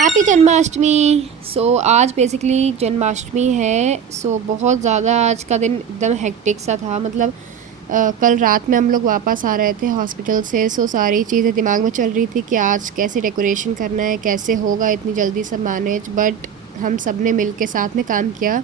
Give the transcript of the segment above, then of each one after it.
Happy Janmashtami. आज basically Janmashtami है। बहुत ज़्यादा आज का दिन एकदम हेक्टिक सा था। मतलब कल रात में हम लोग वापस आ रहे थे हॉस्पिटल से। सारी चीज़ें दिमाग में चल रही थी कि आज कैसे डेकोरेशन करना है, कैसे होगा इतनी जल्दी सब मैनेज। बट हम सब ने मिल के साथ में काम किया।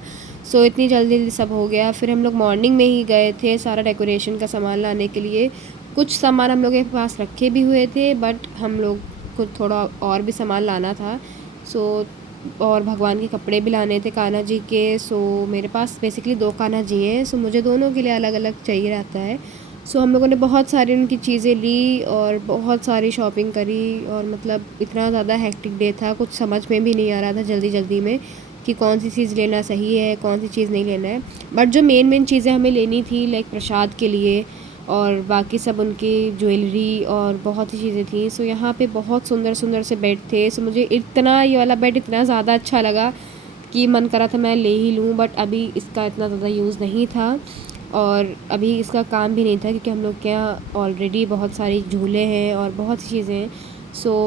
इतनी जल्दी सब हो गया। फिर हम लोग मॉर्निंग में ही गए थे सारा डेकोरेशन का सामान लाने के लिए। कुछ सामान हम लोग के पास रखे भी हुए थे, बट हम लोग को थोड़ा और भी सामान लाना था। सो और भगवान के कपड़े भी लाने थे कान्हा जी के। मेरे पास बेसिकली 2 कान्हा जी हैं। मुझे दोनों के लिए अलग अलग चाहिए रहता है। हम लोगों ने बहुत सारी उनकी चीज़ें ली और बहुत सारी शॉपिंग करी। और मतलब इतना ज़्यादा हेक्टिक डे था, कुछ समझ में भी नहीं आ रहा था जल्दी जल्दी में कि कौन सी चीज़ लेना सही है, कौन सी चीज़ नहीं लेना है। बट जो मेन चीज़ें हमें लेनी थी, लाइक प्रसाद के लिए और बाकी सब उनकी ज्वेलरी और बहुत ही चीज़ें थी। यहाँ पे बहुत सुंदर सुंदर से बेड थे। मुझे इतना ये वाला बेड इतना ज़्यादा अच्छा लगा कि मन करा था मैं ले ही लूँ। बट अभी इसका इतना ज़्यादा यूज़ नहीं था और अभी इसका काम भी नहीं था, क्योंकि हम लोग के यहाँ ऑलरेडी बहुत सारी झूले हैं और बहुत सी चीज़ें हैं।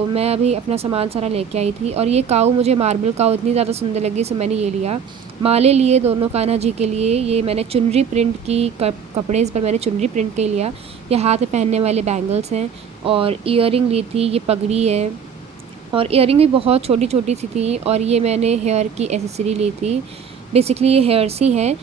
मैं अभी अपना सामान सारा लेके आई थी। और ये काऊ, मुझे मार्बल काऊ इतनी ज़्यादा सुंदर लगी, मैंने ये लिया। माले लिए दोनों कान्हा जी के लिए। ये मैंने चुनरी प्रिंट की कपड़े, इस पर मैंने चुनरी प्रिंट के लिया। ये हाथ में पहनने वाले बैंगल्स हैं। और ईयरिंग ली थी, ये पगड़ी है। और ईयरिंग भी बहुत छोटी छोटी सी थी। और ये मैंने हेयर की एसेसरी ली थी। बेसिकली ये हेयर्स ही हैं।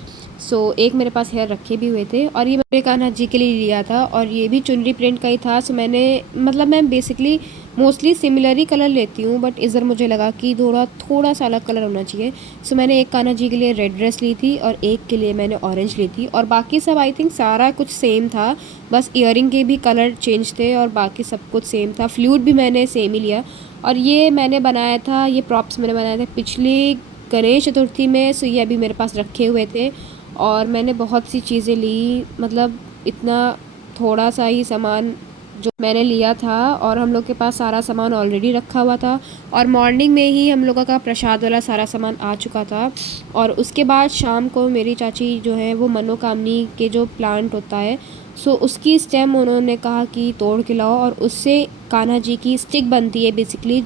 एक मेरे पास हेयर रखे भी हुए थे। और ये मेरे कान्हा जी के लिए लिया था और ये भी चुनरी प्रिंट का ही था। मैं बेसिकली मोस्टली सिमिलर ही कलर लेती हूँ, बट इधर मुझे लगा कि थोड़ा सा अलग कलर होना चाहिए। मैंने एक कान्हा जी के लिए रेड ड्रेस ली थी और एक के लिए मैंने ऑरेंज ली थी। और बाकी सब आई थिंक सारा कुछ सेम था, बस ईयरिंग के भी कलर चेंज थे और बाकी सब कुछ सेम था। फ्लूट भी मैंने सेम ही लिया। और ये मैंने बनाया था, ये प्रॉप्स मैंने बनाए थे पिछली गणेश चतुर्थी में। ये अभी मेरे पास रखे हुए थे। और मैंने बहुत सी चीज़ें ली, मतलब इतना थोड़ा सा ही सामान जो मैंने लिया था। और हम लोग के पास सारा सामान ऑलरेडी रखा हुआ था। और मॉर्निंग में ही हम लोगों का प्रसाद वाला सारा सामान आ चुका था। और उसके बाद शाम को मेरी चाची जो है वो मनोकामनी के जो प्लांट होता है, उसकी स्टेम उन्होंने कहा कि तोड़ के लाओ। और उससे कान्हा जी की स्टिक बनती है बेसिकली,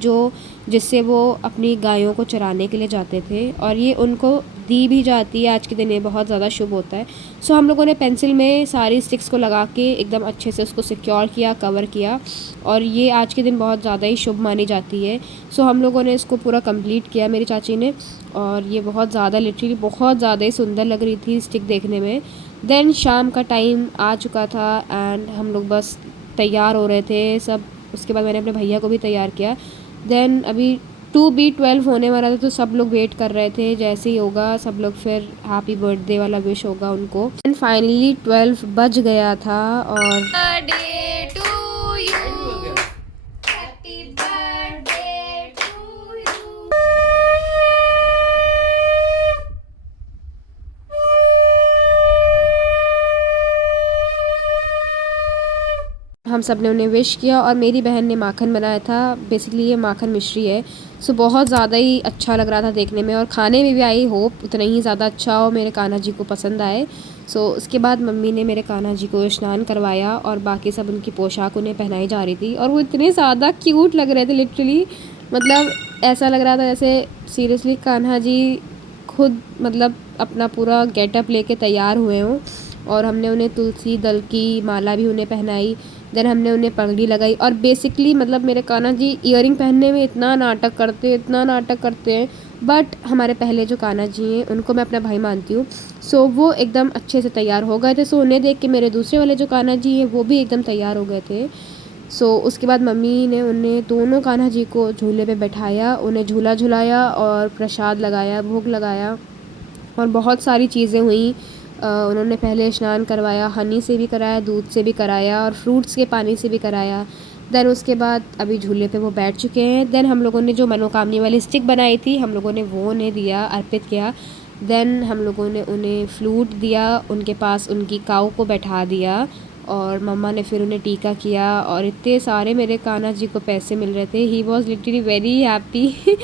जिससे वो अपनी गायों को चराने के लिए जाते थे। और ये उनको दी भी जाती है आज के दिन, ये बहुत ज़्यादा शुभ होता है। हम लोगों ने पेंसिल में सारी स्टिक्स को लगा के एकदम अच्छे से उसको सिक्योर किया, कवर किया। और ये आज के दिन बहुत ज़्यादा ही शुभ मानी जाती है। हम लोगों ने इसको पूरा कंप्लीट किया, मेरी चाची ने। और ये बहुत ज़्यादा लिटरली बहुत ज़्यादा ही सुंदर लग रही थी स्टिक देखने में। देन शाम का टाइम आ चुका था एंड हम लोग बस तैयार हो रहे थे सब। उसके बाद मैंने अपने भैया को भी तैयार किया। देन अभी 2B12 होने वाला था, तो सब लोग वेट कर रहे थे जैसे ही होगा सब लोग फिर हैप्पी बर्थडे वाला विश होगा उनको। एंड फाइनली 12 बज गया था। और birthday to you, happy birthday to you. हम सब ने उन्हें विश किया और मेरी बहन ने माखन बनाया था। बेसिकली ये माखन मिश्री है। बहुत ज़्यादा ही अच्छा लग रहा था देखने में और खाने में भी। आई होप उतना ही ज़्यादा अच्छा हो, मेरे कान्हा जी को पसंद आए। उसके बाद मम्मी ने मेरे कान्हा जी को स्नान करवाया और बाकी सब उनकी पोशाक उन्हें पहनाई जा रही थी। और वो इतने ज़्यादा क्यूट लग रहे थे लिटरली। मतलब ऐसा लग रहा था जैसे सीरियसली कान्हा जी खुद मतलब अपना पूरा गेटअप लेके तैयार हुए हों। और हमने उन्हें तुलसी दल की माला भी उन्हें पहनाई। देन हमने उन्हें पगड़ी लगाई। और बेसिकली मतलब मेरे कान्हा जी ईयरिंग पहनने में इतना नाटक करते हैं, इतना नाटक करते हैं। बट हमारे पहले जो कान्हा जी हैं उनको मैं अपना भाई मानती हूँ। वो एकदम अच्छे से तैयार हो गए थे। उन्हें देख के मेरे दूसरे वाले जो कान्हा जी हैं वो भी एकदम तैयार हो गए थे। उसके बाद मम्मी ने उन्हें दोनों कान्हा जी को झूले पे बैठाया, उन्हें झूला झुलाया और प्रसाद लगाया, भोग लगाया। और बहुत सारी चीज़ें हुई। उन्होंने पहले स्नान करवाया, हनी से भी कराया, दूध से भी कराया और फ्रूट्स के पानी से भी कराया। देन उसके बाद अभी झूले पे वो बैठ चुके हैं। देन हम लोगों ने जो मनोकामनी वाली स्टिक बनाई थी हम लोगों ने वो उन्हें दिया, अर्पित किया। देन हम लोगों ने उन्हें फ्लूट दिया, उनके पास उनकी काऊ को बैठा दिया। और मम्मा ने फिर उन्हें टीका किया। और इतने सारे मेरे कान्हा जी को पैसे मिल रहे थे। He was literally very happy.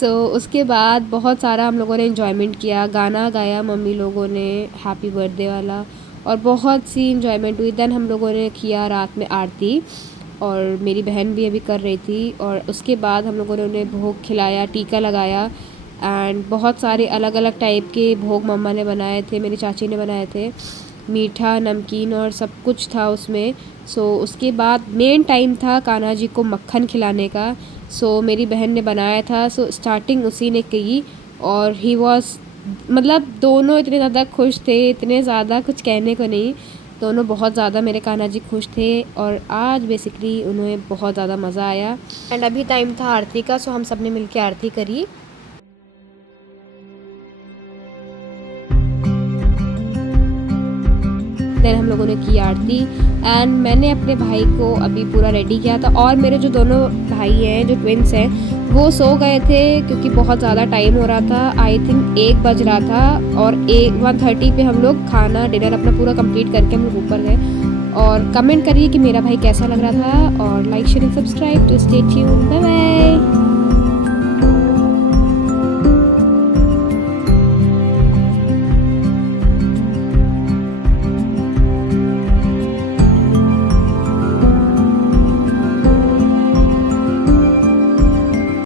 उसके बाद बहुत सारा हम लोगों ने इन्जॉयमेंट किया, गाना गाया मम्मी लोगों ने हैप्पी बर्थडे वाला। और बहुत सी इन्जॉयमेंट हुई। देन हम लोगों ने किया रात में आरती। और मेरी बहन भी अभी कर रही थी। और उसके बाद हम लोगों ने उन्हें भोग खिलाया, टीका लगाया एंड बहुत सारे अलग अलग टाइप के भोग मम्मा ने बनाए थे, मेरी चाची ने बनाए थे, मीठा नमकीन और सब कुछ था उसमें। सो उसके बाद मेन टाइम था कान्हा जी को मक्खन खिलाने का। सो मेरी बहन ने बनाया था, सो स्टार्टिंग उसी ने की और ही वॉज मतलब दोनों इतने ज़्यादा खुश थे, इतने ज़्यादा कुछ कहने को नहीं, दोनों बहुत ज़्यादा मेरे कान्हा जी खुश थे। और आज बेसिकली उन्हें बहुत ज़्यादा मज़ा आया एंड अभी टाइम था आरती का, सो हम सब ने मिल के आरती करी। देन हम लोगों ने की आरती एंड मैंने अपने भाई को अभी पूरा रेडी किया था। और मेरे जो दोनों भाई हैं, जो ट्विंस हैं, वो सो गए थे क्योंकि बहुत ज़्यादा टाइम हो रहा था। आई थिंक 1 बज रहा था और 1:30 पे हम लोग खाना डिनर अपना पूरा कंप्लीट करके हम लोग ऊपर गए। और कमेंट करिए कि मेरा भाई कैसा लग रहा था और like share and subscribe to stay tuned. Bye bye.